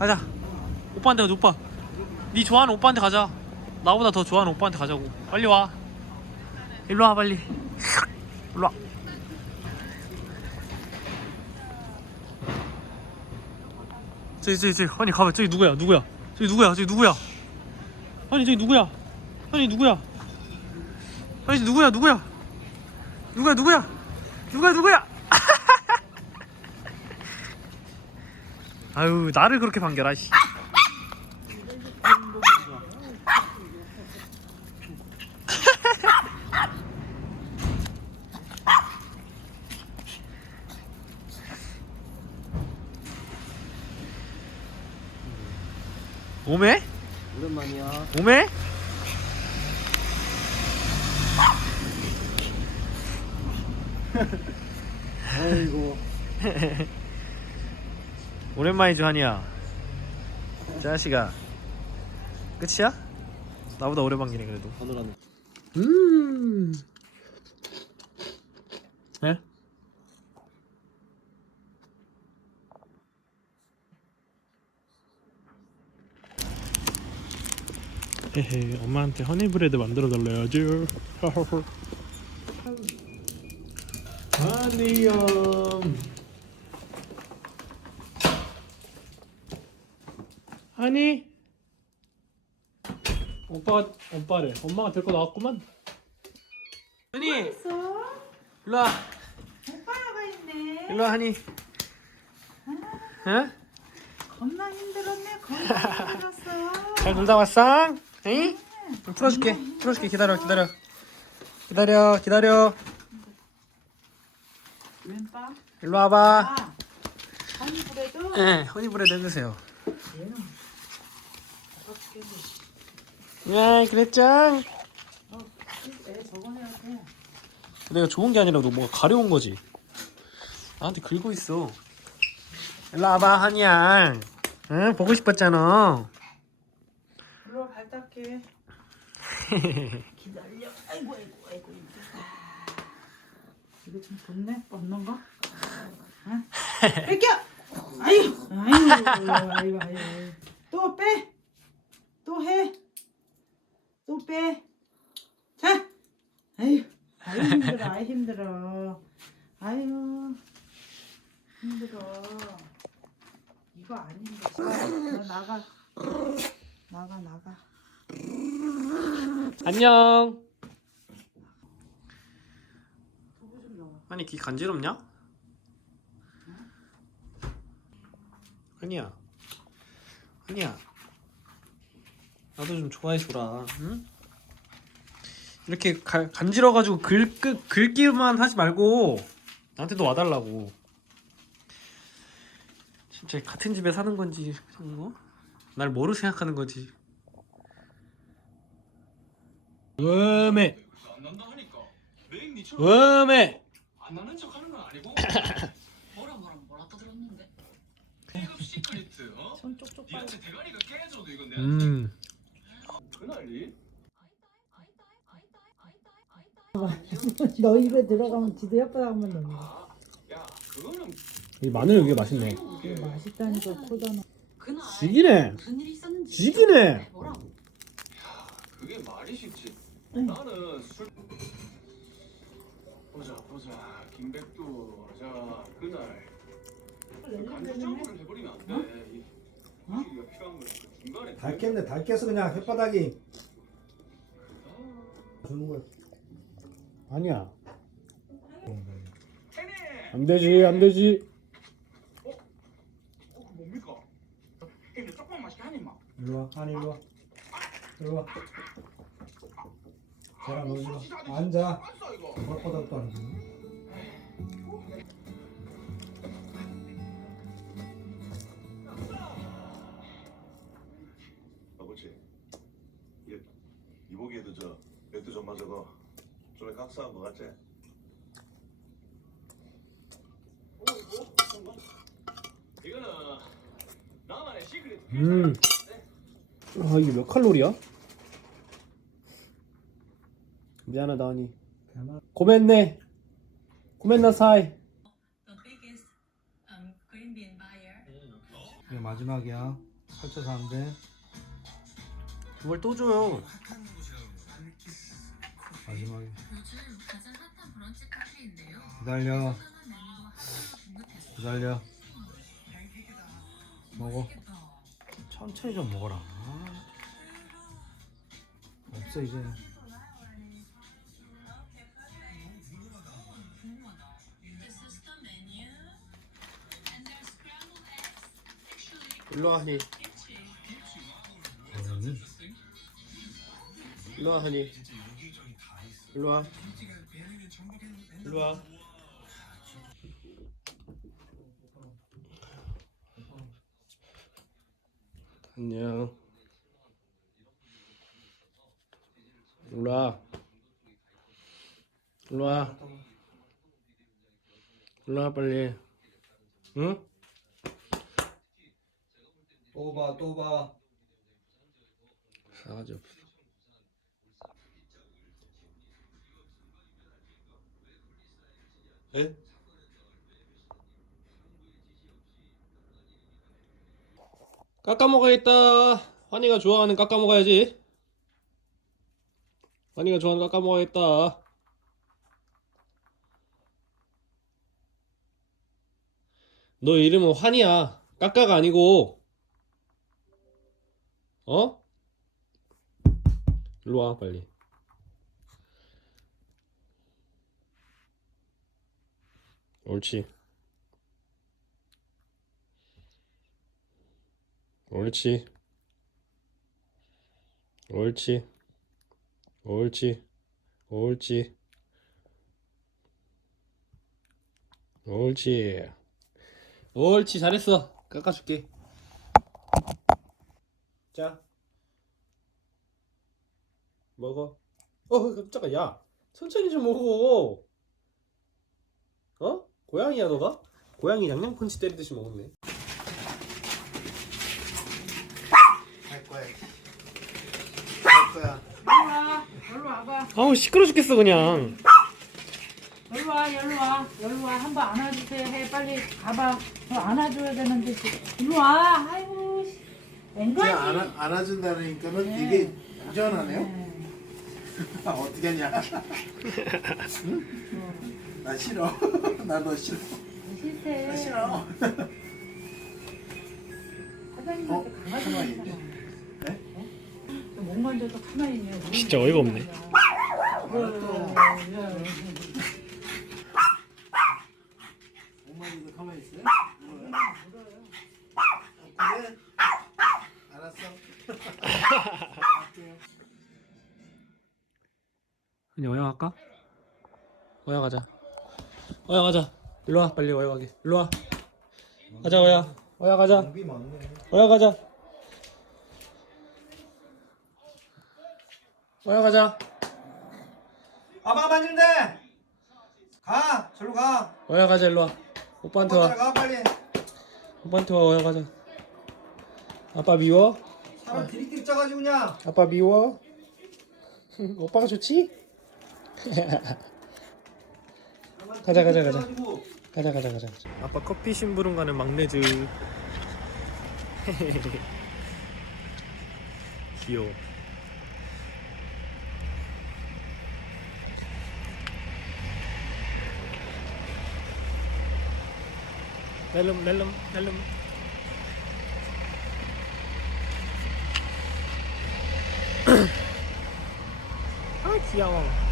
가자. 오빠한테 가자 오빠. 네 좋아하는 오빠한테 가자. 나보다 더 좋아하는 오빠한테 가자고. 빨리 와. 일로 와 빨리. 일로 와. 저기 저기 저기. 아니 가봐. 저기 누구야? 누구야? 저기 누구야? 저기 누구야? 아니 저기 누구야? 아니 누구야? 아니 누구야? 누구야? 누구야? 누구야? 누구야? 누구야 아유 나를 그렇게 반겨라 씨. 오메? 오랜만이야. 오메? 아이고. 오랜만이죠 한이야 자식아 끝이야? 나보다 오래 반기네 그래도 바늘하네. 음. 네? 헤헤 엄마한테 허니브레드 만들어 달래야죠 하니엄 하니 오빠가 오빠래 엄마가 데리고 나왔구만 하니 있어? 일로 와 오빠가 있네. 일로 와 하니 응? 겁나 힘들었네. 겁나 힘들었어. 잘 놀다 왔어? 응? 좀 풀어줄게 풀어줄게 기다려 기다려 기다려 기다려 왼빠. 일로 와봐 아. 아니 그래도 네 허니브레드 해주세요 네 그랬죠? 내가 좋은 게 아니라 너 뭔가 가려운 거지 나한테 긁고 있어 일로 와봐 한이야 응 보고 싶었잖아 일로 와, 발 닦게. 기다려. 아이고 아이고 아이고. 이거 좀 덥네. 거? 응? 뺏겨. 아유 아유 아유 아유. 또 빼. 또 해. 또 빼. 자. 아유. 아유 힘들어. 아유 힘들어. 아유 힘들어. 이거 안 힘들어. 너 나가. 나가 나가. 안녕. 아니 귀 간지럽냐? 아니야. 아니야. 나도 좀 좋아해 주라 응? 이렇게 가, 간지러가지고 긁, 긁, 긁기만 하지 말고 나한테도 와달라고. 진짜 같은 집에 사는 건지 그냥 뭐? 날 뭐로 생각하는 거지? 음에 안 난다 하니까. 매일 니처럼 음에 안 나는 척 하는 건 아니고 뭐라 뭐라 뭐라 또 들었는데 이거 시크리트 어? 손 쪽쪽 빨리. 니한테 대가리가 깨져도 이건 내가 음. 그 난리? 너 입에 들어가면 지도 혓바닥만 넣는 거. 야. 그거는 이 마늘 여기 맛있네. 그게 맛있다니까 코다는. 그날 지기네. 무슨 일이 있었는지 지기네. 뭐라 그게 말이 쉽지. 응. 나는 술 보자 보자. 김백두 자. 그날. 그 간주정을 해버리면 안돼 닳겠네. 닳겠어 그냥 혓바닥이 주는 거야. 아니야 안 되지 안 되지 어 그거 뭡니까 근데 조금만 맛있게 하니 마 일로 와. 아니 일로 와. 일로 와. 일로 와. 앉아. 이거 혓바닥도 안 주. 아 이보기에도 저 맥주 좀 마셔도 좀에 각사한 것 같지? 이거는 나만의 시크릿 음. 아 이게 몇 칼로리야? 미안하다 하니 bean buyer 이게 마지막이야. 살쪄서 안 돼. 뭘또 줘요 마지막에 요즘 가장 핫한 브런치 카페인데요. 기다려. 중국에서 기다려. 먹어. 천천히 좀 먹어라. 아. 없어 이제. This is the menu. And there's scrambled eggs. Actually, 일로 와 하니 kimchi. 그러니 일로 와 하니 일로 와. 일로 와. 안녕. 일로 와. 일로 와. 일로 와 빨리. 응? 또 봐, 또 봐. 싸가지 없어 에? 깎아 먹어야겠다. 환희가 좋아하는 깎아 먹어야지. 환희가 좋아하는 깎아 먹어야겠다. 너 이름은 환희야. 깎아가 아니고. 어? 일로 와 빨리 옳지. 옳지. 옳지. 옳지. 옳지. 옳지. 옳지 잘했어. 깎아줄게. 자. 먹어. 어, 깜짝아, 야. 천천히 좀 먹어. 어? 고양이야, 너가? 고양이 양양펀치 때리듯이 먹었네. 할 거야. 할 거야. 와, 여기로 와 봐. 아우, 시끄러 죽겠어, 그냥. 여기로 와, 여기로 와, 여기로 와. 한번 안아주세요. 해, 빨리 가봐. 너 안아줘야 되는데 지금. 이리 와. 아이고, 씨. 앵간히. 안아, 안아준다니까는 네. 이게 유전하네요? 네. 아, 어떻게 하냐? 응? 나 싫어. 나 너 싫어. 나 싫어. 사장님한테 어? 강아지 가만히 있잖아. 네? 목 만져도 가만히 있네. 진짜 어이가 없네. 엄마도 가만히 있어요? 그래? 알았어. 갈게요. 아니, 어여 갈까? 어여 가자. 어여 가자. 일로 와, 빨리 어여 가게. 일로 와. 가자, 어여. 어여 가자. 장비 많네. 어여 가자. 어여 가자. 아빠 만진대. 가, 저로 가. 어여 가자, 일로 와. 오빠한테 와. 가 빨리. 오빠한테 와, 어여 가자. 아빠 미워? 사람 디리디리 짜가지고 그냥. 아빠 미워? 오빠가 좋지? 가자, 가자, 가자. 가자 가자 가자 아빠 커피 심부름 가는 막내즈. 귀여워. 렐름 렐름 렐름. 아 귀여워